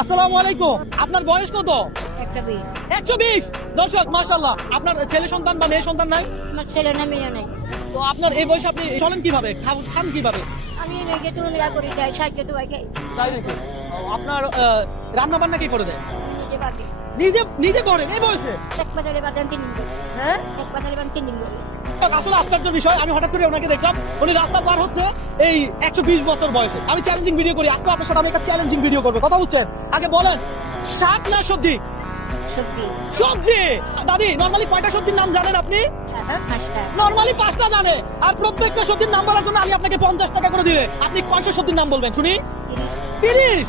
আসসালামু আলাইকুম। আপনার বয়স কত? 120। দর্শক মাশাআল্লাহ, আপনার ছেলে সন্তান বা মেয়ে সন্তান নাই? আমার ছেলে না মেয়ে নাই। তো আপনার এই বয়সে আপনি চলেন কিভাবে, খান কিভাবে? আমি নিজে টুনরা করি, যাই সাহায্য তো খাই। তাই নাকি? আপনার রান্না বান্না কি করে দেয়? নিজে বাড়ি নিজে করেন এই বয়সে? এক বাজারে বাদাম 3 দিন ধরে। হ্যাঁ, এক বাজারে বাদাম 3 দিন ধরে। আসলে আশ্চর্যের বিষয়, আমি হঠাৎ করে ওনাকে দেখলাম, উনি রাস্তা পার হচ্ছে এই 120 বছর বয়সে। আমি চ্যালেঞ্জিং ভিডিও করি, আজকে আপনার সাথে আমি একটা চ্যালেঞ্জিং ভিডিও করবো, কথা বুঝছেন? আগে বলেন, শাক না সবজি? সত্যি সবজি। দাদি, নরমালি কয়টা সবজির নাম জানেন আপনি? সাদা 5টা। নরমালি 5টা জানে, আর প্রত্যেকটা সবজির নাম বলার জন্য আমি আপনাকে 50 টাকা করে দিলে আপনি কয়টা সবজির নাম বলবেন শুনি? 30।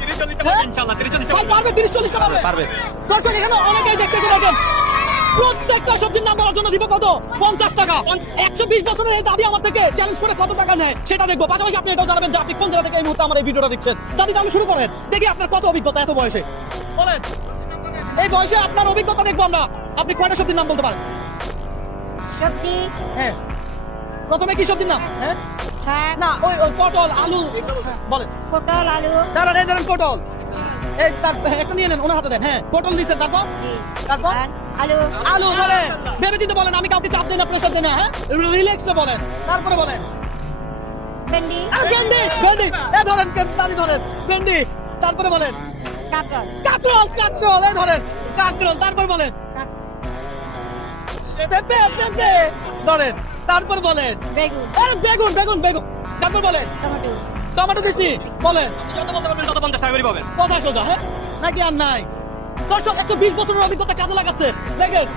পারবে 30-40 টা পারবে? দর্শক এখানে অনেকেই দেখতেছে, দেখেন প্রত্যেকটা সবজির নাম বলার জন্য দিব কত? 50 টাকা। 120 বছরের এই দাদি আমার থেকে চ্যালেঞ্জ করে কত টাকা নেয় সেটা দেখবো। পাশাপাশি আপনি এটাও জানাবেন যে আপনি কোন জায়গা থেকে এই মুহূর্তে আমার এই ভিডিওটা দেখছেন। দাদি, তাহলে শুরু করেন, দেখি আপনার কত অভিজ্ঞতা এত বয়সে। বলেন, এই বয়সে আপনার অভিজ্ঞতা দেখবো আমরা। আপনি কয়টা সবজির নাম বলতে পারেন? সবজি হ্যাঁ, প্রথমে কি সবজির নাম? হ্যাঁ, শাক, না ওই পটল আলু বলেন। পটল, আলু। দাঁড়ান, এই ধরেন পটল, এই তার একটা নিয়ে নেন, ওনার হাতে দেন। হ্যাঁ, পটল নিছেন, তারপর তারপর আর আলু। আলু ধরেন। ভেবে চিন্তে বলেন, আমি কাউকে চাপ দেই না, প্রেসার দেই না। হ্যাঁ, রিল্যাক্সে বলেন। তারপরে বলেন ভেন্ডি। ভেন্ডি। ভেন্ডি এ ধরেন, দাদি ধরেন ভেন্ডি। তারপরে বলেন কাঁকরোল। কাঁকরোল এই ধরেন কাঁকরোল। তারপর বলেন পেঁপে। পেঁপে ধরেন। তারপর বলেন বেগুন। বেগুন। বেগুন বেগুন। তারপর বলেন টমেটো। টমেটো দিছি। বলেন যত বলতে পারবেন তত 50 টাকা করে পাবেন। কথা সোজা। হ্যাঁ, নাকি আর নাই? দর্শক 120 বছরের অভিজ্ঞতা কাজে লাগাচ্ছে, দেখেন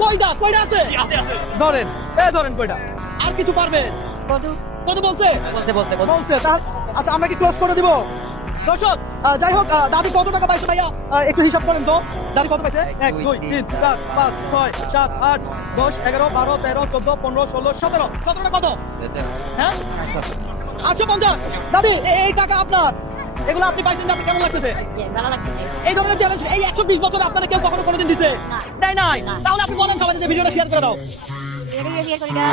কয়টা আছে আছে। ধরেন, এই ধরেন কয়টা। আর কিছু পারবেন? কদু। কত বলছে? বলছে। আচ্ছা, আমরা কি ক্লোজ করে দিব? দর্শক যাই হোক, দাদি কত টাকা পাইছে ভাইয়া একটু হিসাব করেন তো। দাদি কত পাইছে? 1 2 3 4 5 6 7 8 10 11 12 13 14 15 16 17 17টা কত? হ্যাঁ, 850। দাদি, এই টাকা আপনার, এগুলো আপনি পাইছেন, আপনি কেমন লাগতেছে? ভালো লাগতেছে। এই ধরনের চ্যালেঞ্জ এই 120 বছরে আপনারা কেউ কখনো কোনোদিন দিছে? না। দেয় নাই? না। তাহলে আপনি বলেন সবাই যে ভিডিওটা শেয়ার করে দাও। এর করি না।